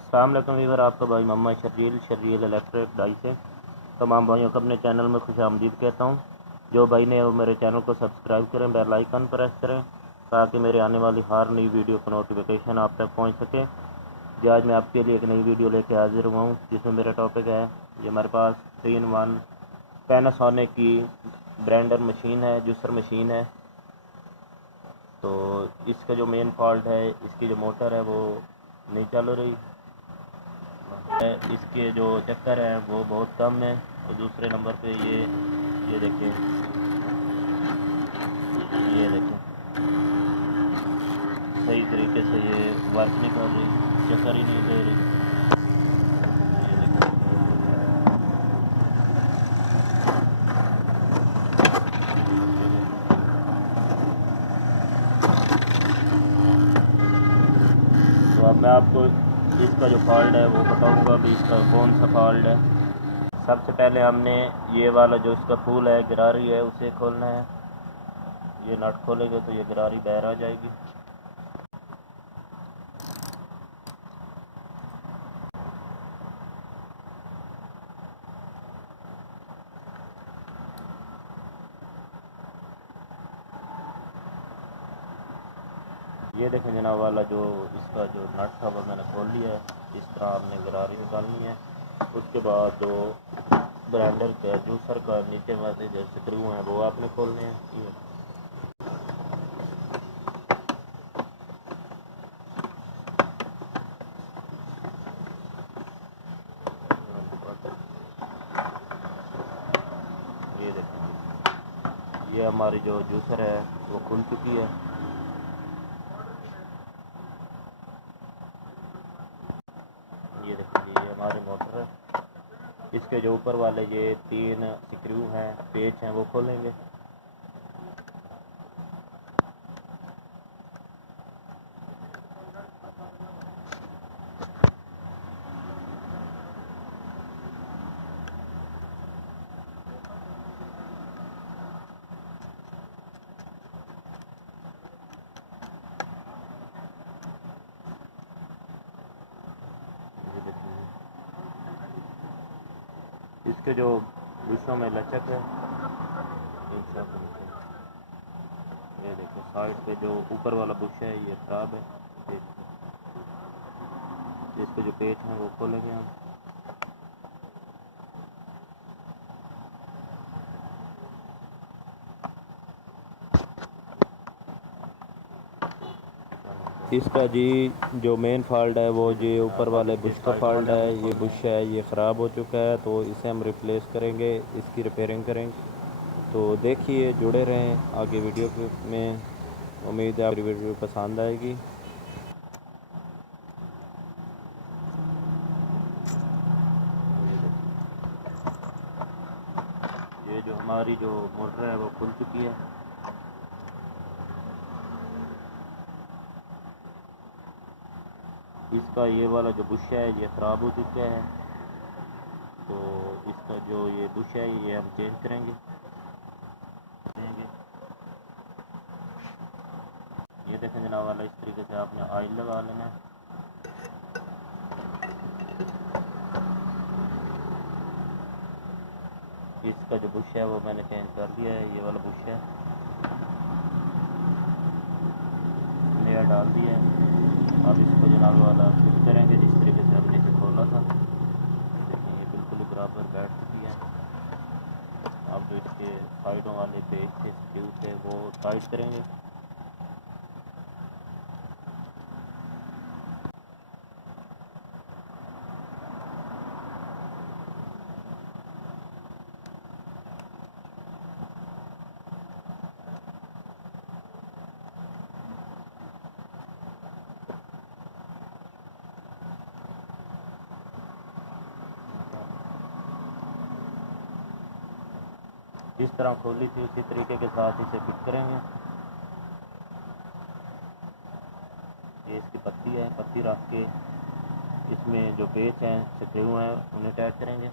अस्सलाम वालेकुम वीवर, आपका भाई मोहम्मद शर्जील इलेक्ट्रिक डाई से तमाम भाइयों को अपने चैनल में खुश आमदीद कहता हूँ। जो भाई ने वो मेरे चैनल को सब्सक्राइब करें, बेल आइकन प्रेस करें ताकि मेरे आने वाली हर नई वीडियो का नोटिफिकेशन आप तक पहुँच सके। जी आज मैं आपके लिए एक नई वीडियो लेके हाजिर हुआ हूँ जिसमें मेरा टॉपिक है, ये हमारे पास 3-in-1 पैनासोनिक की ब्लेंडर मशीन है, जूसर मशीन है। तो इसका जो मेन फॉल्ट है, इसकी जो मोटर है वो नहीं चल रही, इसके जो चक्कर है वो बहुत कम है। और दूसरे नंबर पे ये देखिए, ये देखिए सही तरीके से ये वर्क नहीं कर रही, चक्कर ही नहीं दे रही। ये देखिए, तो अब मैं आपको इसका जो फॉल्ट है वो बताऊंगा भी इसका कौन सा फॉल्ट है। सबसे पहले हमने ये वाला जो इसका फूल है, गिरारी है, उसे खोलना है। ये नट खोलेंगे तो ये गिरारी बाहर आ जाएगी। ये देखें जनाब वाला जो इसका जो नट था वो मैंने खोल लिया है। इस तरह आपने गिरारी निकालनी है। उसके बाद जो ब्लेंडर का जूसर का नीचे वाले जो स्क्रू हैं वो आपने खोलने हैं। ये देखें, ये हमारी जो जूसर है वो खुल चुकी है। ये देखिए, ये हमारी मोटर है। इसके जो ऊपर वाले ये 3 स्क्रू हैं, पेच हैं, वो खोलेंगे। ये देखिए, इसके जो बुशों में लचक है, ये देखो साइड पे जो ऊपर वाला बुश है ये ख़राब है। इसके जो पेच हैं वो खोलेंगे हम। इसका जी जो मेन फॉल्ट है वो जी ऊपर वाले बुश का फॉल्ट है। ये बुश है ये ख़राब हो चुका है, तो इसे हम रिप्लेस करेंगे, इसकी रिपेयरिंग करेंगे। तो देखिए, जुड़े रहें आगे वीडियो में। उम्मीद है आपकी वीडियो पसंद आएगी। ये जो हमारी जो मोटर है वो खुल चुकी है। इसका ये वाला जो बुश है ये ख़राब हो चुका है, तो इसका जो ये बुश है ये हम चेंज करेंगे। ये देखें जनाब वाला, इस तरीके से आपने ऑयल लगा लेना है। इसका जो बुश है वो मैंने चेंज कर दिया है, ये वाला बुश है नया डाल दिया है। अब इसको जनाब वाला फिट करेंगे जिस तरीके से हमने इसे खोला था। देखिए, ये बिल्कुल ही बराबर बैठ चुकी है। अब जो इसके साइडों वाले पेज थे, स्क्रू थे, वो टाइट करेंगे। जिस तरह खोली थी उसी तरीके के साथ इसे फिट करेंगे। ये इसकी पत्ती है, पत्ती रख के इसमें जो पेच हैं, स्क्रू हैं, उन्हें टाइट करेंगे।